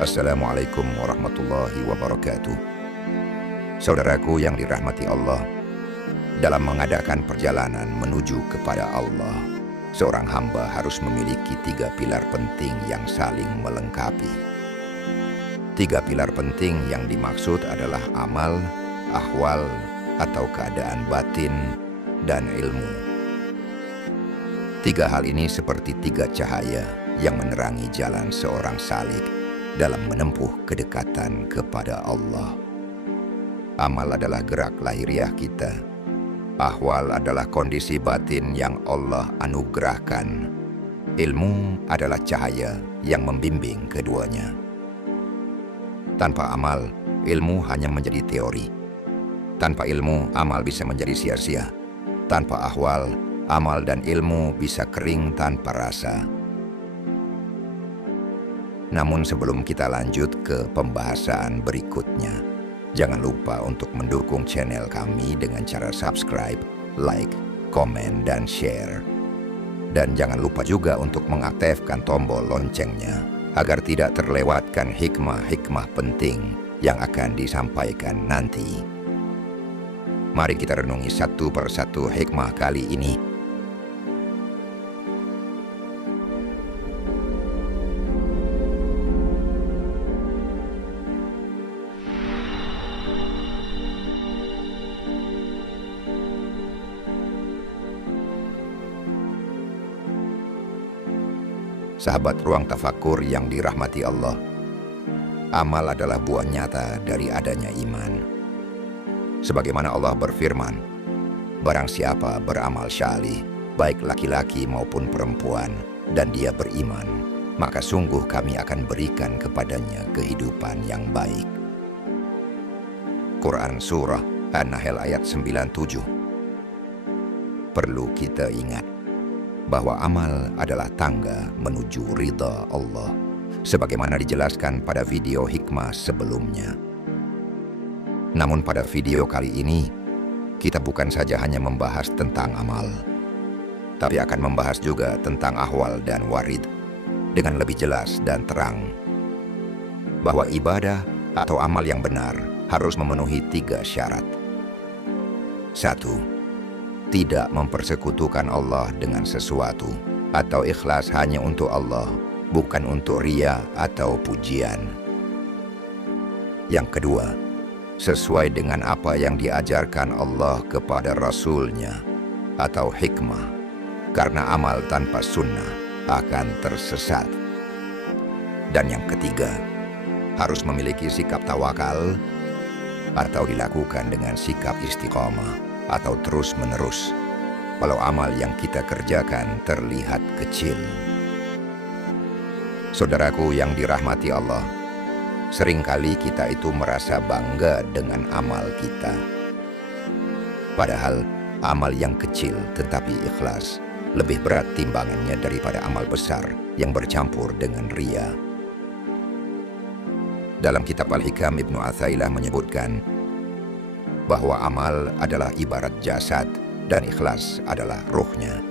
Assalamualaikum warahmatullahi wabarakatuh. Saudaraku yang dirahmati Allah, dalam mengadakan perjalanan menuju kepada Allah, seorang hamba harus memiliki 3 pilar penting yang saling melengkapi. 3 pilar penting yang dimaksud adalah amal, ahwal atau keadaan batin, dan ilmu. 3 hal ini seperti 3 cahaya yang menerangi jalan seorang salik dalam menempuh kedekatan kepada Allah. Amal adalah gerak lahiriah kita. Ahwal adalah kondisi batin yang Allah anugerahkan. Ilmu adalah cahaya yang membimbing keduanya. Tanpa amal, ilmu hanya menjadi teori. Tanpa ilmu, amal bisa menjadi sia-sia. Tanpa ahwal, amal dan ilmu bisa kering tanpa rasa. Namun sebelum kita lanjut ke pembahasan berikutnya, jangan lupa untuk mendukung channel kami dengan cara subscribe, like, komen, dan share. Dan jangan lupa juga untuk mengaktifkan tombol loncengnya agar tidak terlewatkan hikmah-hikmah penting yang akan disampaikan nanti. Mari kita renungi satu persatu hikmah kali ini. Sahabat ruang tafakur yang dirahmati Allah, amal adalah buah nyata dari adanya iman. Sebagaimana Allah berfirman, barang siapa beramal syalih, baik laki-laki maupun perempuan, dan dia beriman, maka sungguh kami akan berikan kepadanya kehidupan yang baik. Quran Surah An-Nahl ayat 97. Perlu kita ingat bahwa amal adalah tangga menuju ridha Allah, sebagaimana dijelaskan pada video hikmah sebelumnya. Namun pada video kali ini, kita bukan saja hanya membahas tentang amal, tapi akan membahas juga tentang ahwal dan warid, dengan lebih jelas dan terang, bahwa ibadah atau amal yang benar harus memenuhi 3 syarat. 1. Tidak mempersekutukan Allah dengan sesuatu, atau ikhlas hanya untuk Allah, bukan untuk riya atau pujian. Yang kedua, sesuai dengan apa yang diajarkan Allah kepada Rasul-Nya, atau hikmah, karena amal tanpa sunnah akan tersesat. Dan yang ketiga, harus memiliki sikap tawakal, atau dilakukan dengan sikap istiqamah, atau terus-menerus, walau amal yang kita kerjakan terlihat kecil. Saudaraku yang dirahmati Allah, seringkali kita itu merasa bangga dengan amal kita. Padahal amal yang kecil tetapi ikhlas lebih berat timbangannya daripada amal besar yang bercampur dengan riya. Dalam kitab Al-Hikam, Ibnu Athailah menyebutkan bahwa amal adalah ibarat jasad dan ikhlas adalah ruhnya.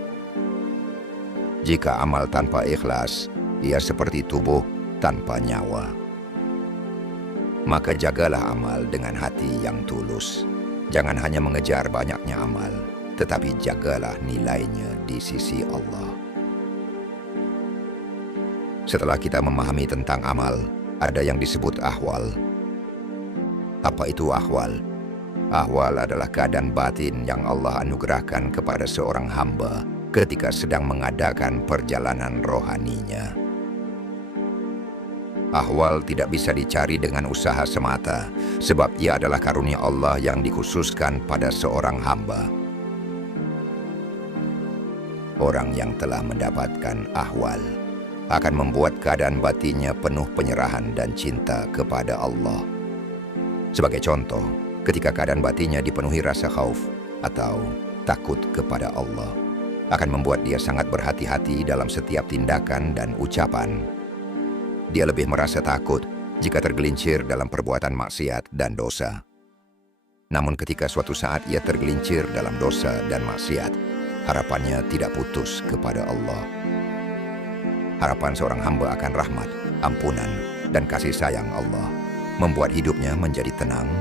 Jika amal tanpa ikhlas, ia seperti tubuh tanpa nyawa. Maka jagalah amal dengan hati yang tulus. Jangan hanya mengejar banyaknya amal, tetapi jagalah nilainya di sisi Allah. Setelah kita memahami tentang amal, ada yang disebut ahwal. Apa itu ahwal? Ahwal adalah keadaan batin yang Allah anugerahkan kepada seorang hamba ketika sedang mengadakan perjalanan rohaninya. Ahwal tidak bisa dicari dengan usaha semata, sebab ia adalah karunia Allah yang dikhususkan pada seorang hamba. Orang yang telah mendapatkan ahwal akan membuat keadaan batinnya penuh penyerahan dan cinta kepada Allah. Sebagai contoh, ketika keadaan batinnya dipenuhi rasa khauf atau takut kepada Allah, akan membuat dia sangat berhati-hati dalam setiap tindakan dan ucapan. Dia lebih merasa takut jika tergelincir dalam perbuatan maksiat dan dosa. Namun ketika suatu saat ia tergelincir dalam dosa dan maksiat, harapannya tidak putus kepada Allah. Harapan seorang hamba akan rahmat, ampunan, dan kasih sayang Allah membuat hidupnya menjadi tenang.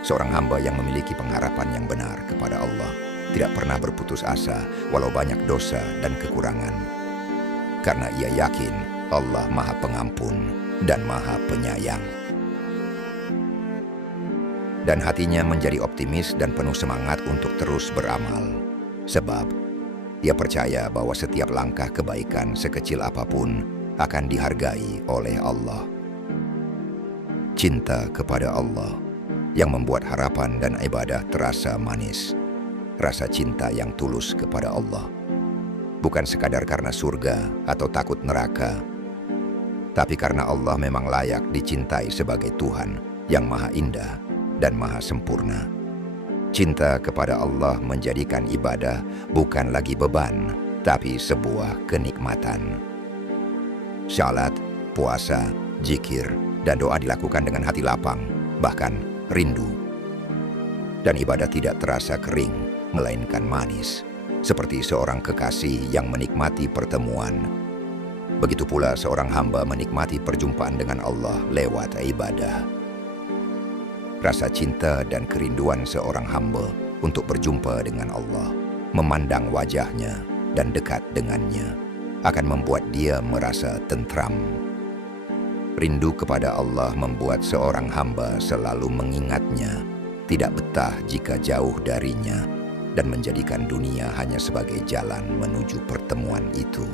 Seorang hamba yang memiliki pengharapan yang benar kepada Allah tidak pernah berputus asa walau banyak dosa dan kekurangan. Karena ia yakin Allah Maha Pengampun dan Maha Penyayang. Dan hatinya menjadi optimis dan penuh semangat untuk terus beramal. Sebab ia percaya bahwa setiap langkah kebaikan sekecil apapun akan dihargai oleh Allah. Cinta kepada Allah yang membuat harapan dan ibadah terasa manis. Rasa cinta yang tulus kepada Allah. Bukan sekadar karena surga atau takut neraka, tapi karena Allah memang layak dicintai sebagai Tuhan yang Maha Indah dan Maha Sempurna. Cinta kepada Allah menjadikan ibadah bukan lagi beban, tapi sebuah kenikmatan. Salat, puasa, zikir, dan doa dilakukan dengan hati lapang, bahkan rindu. Dan ibadah tidak terasa kering, melainkan manis, seperti seorang kekasih yang menikmati pertemuan. Begitu pula seorang hamba menikmati perjumpaan dengan Allah lewat ibadah. Rasa cinta dan kerinduan seorang hamba untuk berjumpa dengan Allah, memandang wajahnya dan dekat dengannya, akan membuat dia merasa tentram. Rindu kepada Allah membuat seorang hamba selalu mengingatnya, tidak betah jika jauh darinya, dan menjadikan dunia hanya sebagai jalan menuju pertemuan itu.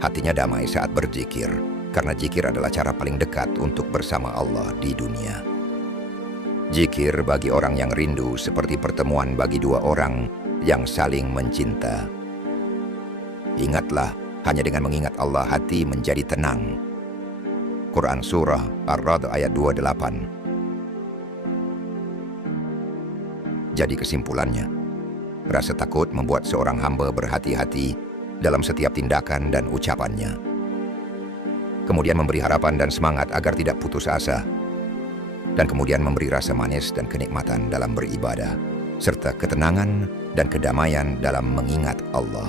Hatinya damai saat berzikir, karena zikir adalah cara paling dekat untuk bersama Allah di dunia. Zikir bagi orang yang rindu seperti pertemuan bagi dua orang yang saling mencinta. Ingatlah, hanya dengan mengingat Allah hati menjadi tenang. Quran Surah Ar-Ra'd ayat 28. Jadi kesimpulannya, rasa takut membuat seorang hamba berhati-hati dalam setiap tindakan dan ucapannya. Kemudian memberi harapan dan semangat agar tidak putus asa. Dan kemudian memberi rasa manis dan kenikmatan dalam beribadah, serta ketenangan dan kedamaian dalam mengingat Allah.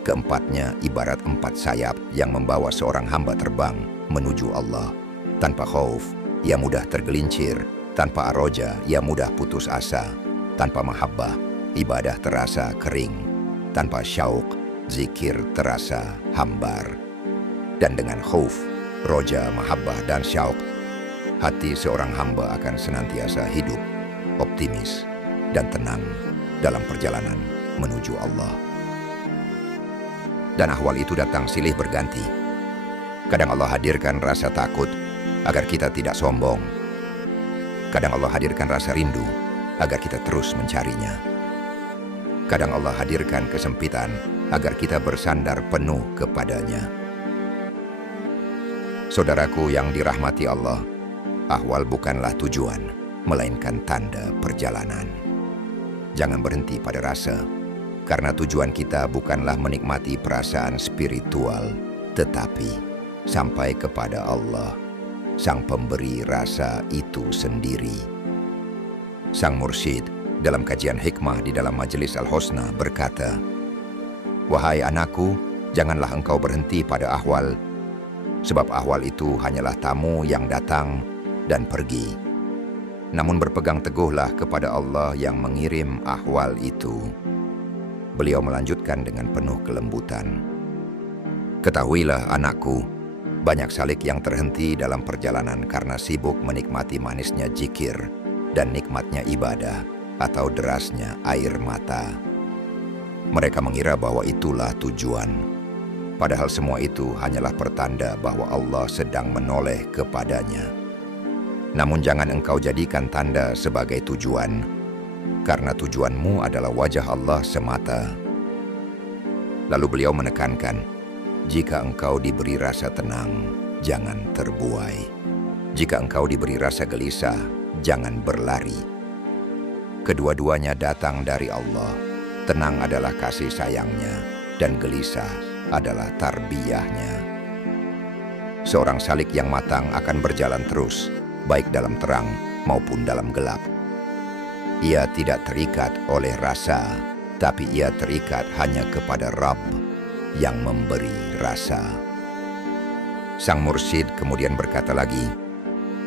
Keempatnya ibarat 4 sayap yang membawa seorang hamba terbang menuju Allah. Tanpa khauf, ia mudah tergelincir. Tanpa aroja, ia mudah putus asa. Tanpa mahabbah, ibadah terasa kering. Tanpa syauq, zikir terasa hambar. Dan dengan khauf, roja, mahabbah, dan syauq, hati seorang hamba akan senantiasa hidup, optimis, dan tenang dalam perjalanan menuju Allah. Dan ahwal itu datang silih berganti. Kadang Allah hadirkan rasa takut agar kita tidak sombong. Kadang Allah hadirkan rasa rindu agar kita terus mencarinya. Kadang Allah hadirkan kesempitan agar kita bersandar penuh kepadanya. Saudaraku yang dirahmati Allah, ahwal bukanlah tujuan, melainkan tanda perjalanan. Jangan berhenti pada rasa, karena tujuan kita bukanlah menikmati perasaan spiritual, tetapi sampai kepada Allah, Sang Pemberi rasa itu sendiri. Sang Mursyid dalam kajian hikmah di dalam Majelis Al-Husna berkata, "Wahai anakku, janganlah engkau berhenti pada ahwal, sebab ahwal itu hanyalah tamu yang datang dan pergi. Namun berpegang teguhlah kepada Allah yang mengirim ahwal itu." Beliau melanjutkan dengan penuh kelembutan, "Ketahuilah anakku, banyak salik yang terhenti dalam perjalanan karena sibuk menikmati manisnya zikir dan nikmatnya ibadah atau derasnya air mata. Mereka mengira bahwa itulah tujuan. Padahal semua itu hanyalah pertanda bahwa Allah sedang menoleh kepadanya. Namun jangan engkau jadikan tanda sebagai tujuan, karena tujuanmu adalah wajah Allah semata." Lalu beliau menekankan, "Jika engkau diberi rasa tenang, jangan terbuai. Jika engkau diberi rasa gelisah, jangan berlari. Kedua-duanya datang dari Allah. Tenang adalah kasih sayangnya, dan gelisah adalah tarbiyahnya." Seorang salik yang matang akan berjalan terus, baik dalam terang maupun dalam gelap. Ia tidak terikat oleh rasa, tapi ia terikat hanya kepada Rabb yang memberi rasa. Sang mursyid kemudian berkata lagi,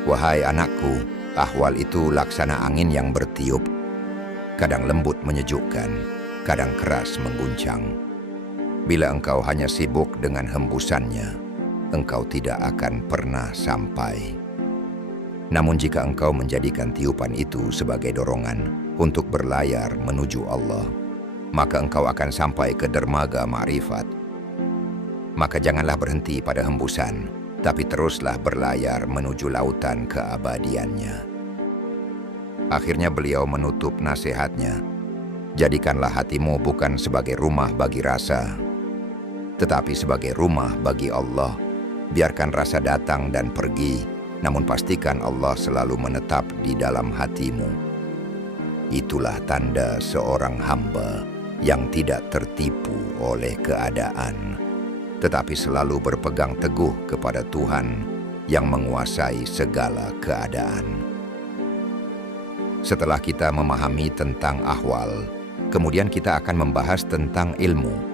"Wahai anakku, ahwal itu laksana angin yang bertiup, kadang lembut menyejukkan, kadang keras mengguncang. Bila engkau hanya sibuk dengan hembusannya, engkau tidak akan pernah sampai. Namun jika engkau menjadikan tiupan itu sebagai dorongan untuk berlayar menuju Allah, maka engkau akan sampai ke dermaga ma'rifat. Maka janganlah berhenti pada hembusan, tapi teruslah berlayar menuju lautan keabadiannya." Akhirnya beliau menutup nasihatnya, "Jadikanlah hatimu bukan sebagai rumah bagi rasa, tetapi sebagai rumah bagi Allah. Biarkan rasa datang dan pergi, namun pastikan Allah selalu menetap di dalam hatimu. Itulah tanda seorang hamba yang tidak tertipu oleh keadaan, tetapi selalu berpegang teguh kepada Tuhan yang menguasai segala keadaan." Setelah kita memahami tentang ahwal, kemudian kita akan membahas tentang ilmu.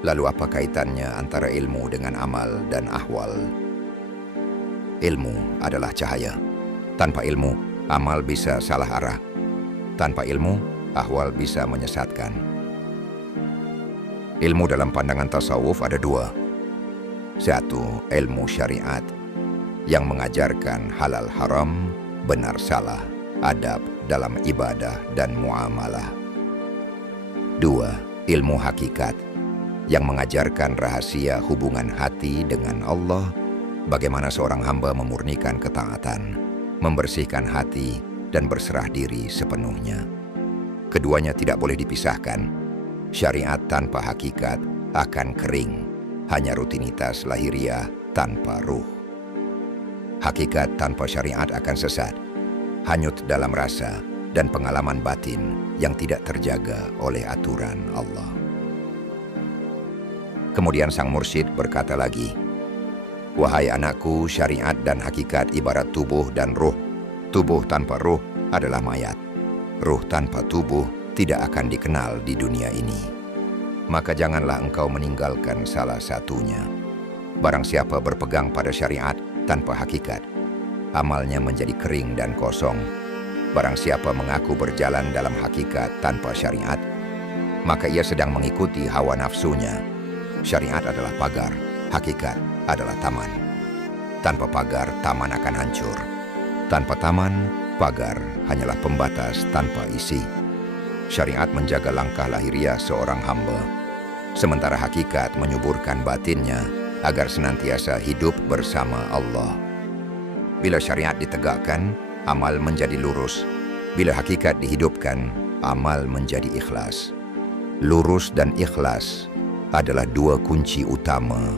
Lalu apa kaitannya antara ilmu dengan amal dan ahwal? Ilmu adalah cahaya. Tanpa ilmu, amal bisa salah arah. Tanpa ilmu, ahwal bisa menyesatkan. Ilmu dalam pandangan tasawuf ada dua. Satu, ilmu syariat yang mengajarkan halal haram, benar salah, adab dalam ibadah dan muamalah. Dua, ilmu hakikat yang mengajarkan rahasia hubungan hati dengan Allah, bagaimana seorang hamba memurnikan ketaatan, membersihkan hati, dan berserah diri sepenuhnya. Keduanya tidak boleh dipisahkan. Syariat tanpa hakikat akan kering, hanya rutinitas lahiriah tanpa ruh. Hakikat tanpa syariat akan sesat, hanyut dalam rasa dan pengalaman batin yang tidak terjaga oleh aturan Allah. Kemudian sang mursyid berkata lagi, "Wahai anakku, syariat dan hakikat ibarat tubuh dan ruh. Tubuh tanpa ruh adalah mayat. Ruh tanpa tubuh tidak akan dikenal di dunia ini. Maka janganlah engkau meninggalkan salah satunya. Barang siapa berpegang pada syariat tanpa hakikat, amalnya menjadi kering dan kosong. Barang siapa mengaku berjalan dalam hakikat tanpa syariat, maka ia sedang mengikuti hawa nafsunya. Syariat adalah pagar, hakikat adalah taman. Tanpa pagar, taman akan hancur. Tanpa taman, pagar hanyalah pembatas tanpa isi. Syariat menjaga langkah lahiriah seorang hamba, sementara hakikat menyuburkan batinnya agar senantiasa hidup bersama Allah. Bila syariat ditegakkan, amal menjadi lurus. Bila hakikat dihidupkan, amal menjadi ikhlas. Lurus dan ikhlas adalah dua kunci utama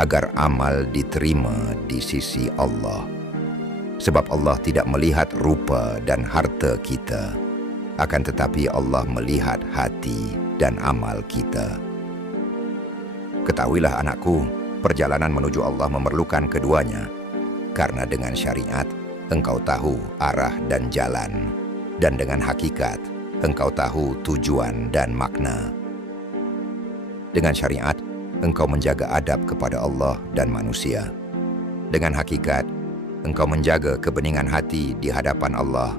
agar amal diterima di sisi Allah. Sebab Allah tidak melihat rupa dan harta kita, akan tetapi Allah melihat hati dan amal kita. Ketahuilah anakku, perjalanan menuju Allah memerlukan keduanya. Karena dengan syariat, engkau tahu arah dan jalan, dan dengan hakikat, engkau tahu tujuan dan makna. Dengan syariat, engkau menjaga adab kepada Allah dan manusia. Dengan hakikat, engkau menjaga kebeningan hati di hadapan Allah.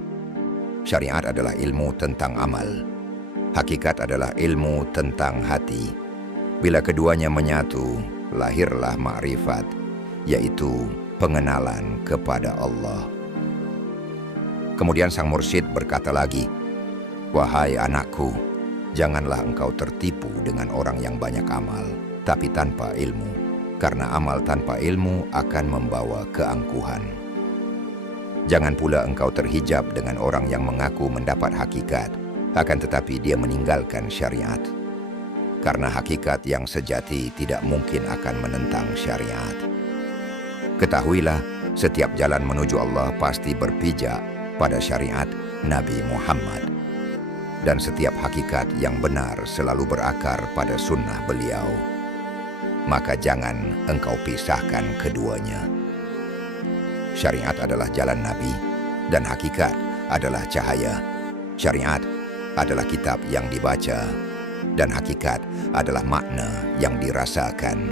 Syariat adalah ilmu tentang amal. Hakikat adalah ilmu tentang hati. Bila keduanya menyatu, lahirlah ma'rifat, yaitu pengenalan kepada Allah. Kemudian sang mursyid berkata lagi, "Wahai anakku, janganlah engkau tertipu dengan orang yang banyak amal, tapi tanpa ilmu, karena amal tanpa ilmu akan membawa keangkuhan. Jangan pula engkau terhijab dengan orang yang mengaku mendapat hakikat, akan tetapi dia meninggalkan syariat. Karena hakikat yang sejati tidak mungkin akan menentang syariat. Ketahuilah, setiap jalan menuju Allah pasti berpijak pada syariat Nabi Muhammad. Dan setiap hakikat yang benar selalu berakar pada sunnah beliau. Maka jangan engkau pisahkan keduanya. Syariat adalah jalan Nabi, dan hakikat adalah cahaya. Syariat adalah kitab yang dibaca, dan hakikat adalah makna yang dirasakan.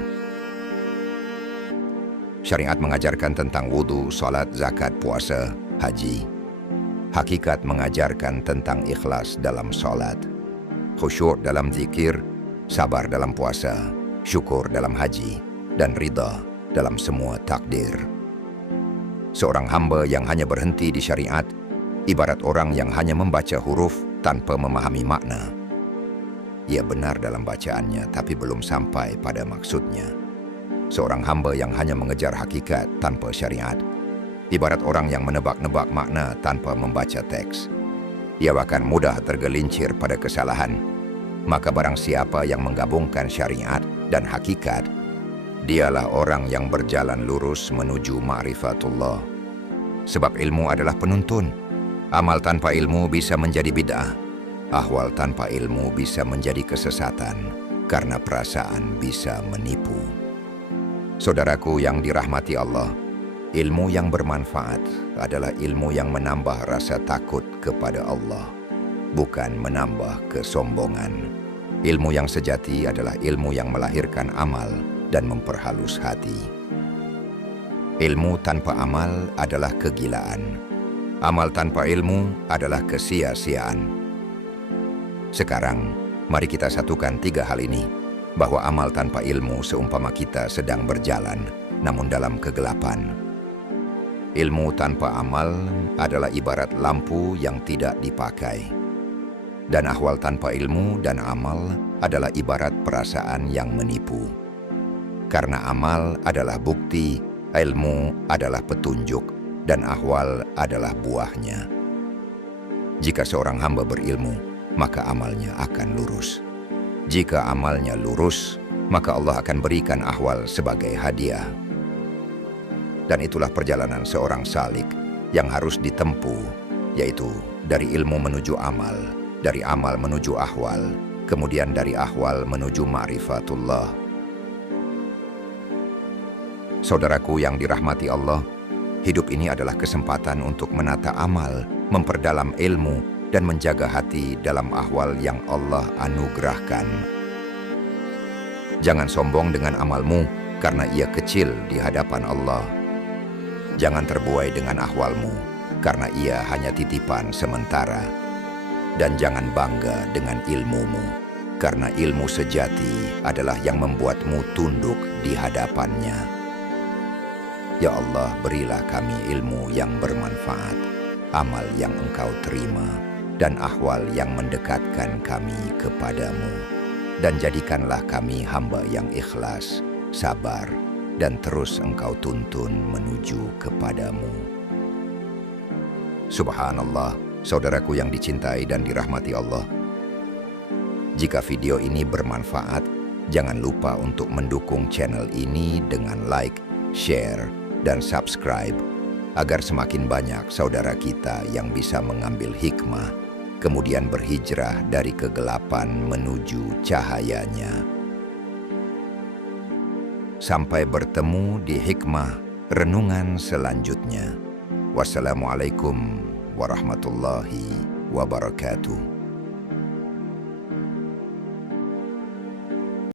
Syariat mengajarkan tentang wudu, salat, zakat, puasa, haji. Hakikat mengajarkan tentang ikhlas dalam salat, khusyuk dalam zikir, sabar dalam puasa, syukur dalam haji, dan ridha dalam semua takdir. Seorang hamba yang hanya berhenti di syariat ibarat orang yang hanya membaca huruf tanpa memahami makna. Ia benar dalam bacaannya tapi belum sampai pada maksudnya. Seorang hamba yang hanya mengejar hakikat tanpa syariat ibarat orang yang menebak-nebak makna tanpa membaca teks. Ia bahkan mudah tergelincir pada kesalahan. Maka barang siapa yang menggabungkan syariat dan hakikat, dialah orang yang berjalan lurus menuju ma'rifatullah. Sebab ilmu adalah penuntun. Amal tanpa ilmu bisa menjadi bid'ah. Ahwal tanpa ilmu bisa menjadi kesesatan, karena perasaan bisa menipu. Saudaraku yang dirahmati Allah, ilmu yang bermanfaat adalah ilmu yang menambah rasa takut kepada Allah, bukan menambah kesombongan. Ilmu yang sejati adalah ilmu yang melahirkan amal dan memperhalus hati. Ilmu tanpa amal adalah kegilaan. Amal tanpa ilmu adalah kesia-siaan. Sekarang, mari kita satukan 3 hal ini, bahwa amal tanpa ilmu seumpama kita sedang berjalan, namun dalam kegelapan. Ilmu tanpa amal adalah ibarat lampu yang tidak dipakai. Dan ahwal tanpa ilmu dan amal adalah ibarat perasaan yang menipu. Karena amal adalah bukti, ilmu adalah petunjuk, dan ahwal adalah buahnya. Jika seorang hamba berilmu, maka amalnya akan lurus. Jika amalnya lurus, maka Allah akan berikan ahwal sebagai hadiah. Dan itulah perjalanan seorang salik yang harus ditempuh, yaitu dari ilmu menuju amal, dari amal menuju ahwal, kemudian dari ahwal menuju ma'rifatullah. Saudaraku yang dirahmati Allah, hidup ini adalah kesempatan untuk menata amal, memperdalam ilmu, dan menjaga hati dalam ahwal yang Allah anugerahkan. Jangan sombong dengan amalmu karena ia kecil di hadapan Allah. Jangan terbuai dengan ahwalmu karena ia hanya titipan sementara. Dan jangan bangga dengan ilmumu karena ilmu sejati adalah yang membuatmu tunduk di hadapannya. Ya Allah, berilah kami ilmu yang bermanfaat, amal yang Engkau terima, dan ahwal yang mendekatkan kami kepadamu. Dan jadikanlah kami hamba yang ikhlas, sabar, dan terus Engkau tuntun menuju kepadamu. Subhanallah, saudaraku yang dicintai dan dirahmati Allah. Jika video ini bermanfaat, jangan lupa untuk mendukung channel ini dengan like, share, dan subscribe, agar semakin banyak saudara kita yang bisa mengambil hikmah, kemudian berhijrah dari kegelapan menuju cahayanya. Sampai bertemu di hikmah renungan selanjutnya. Wassalamualaikum warahmatullahi wabarakatuh.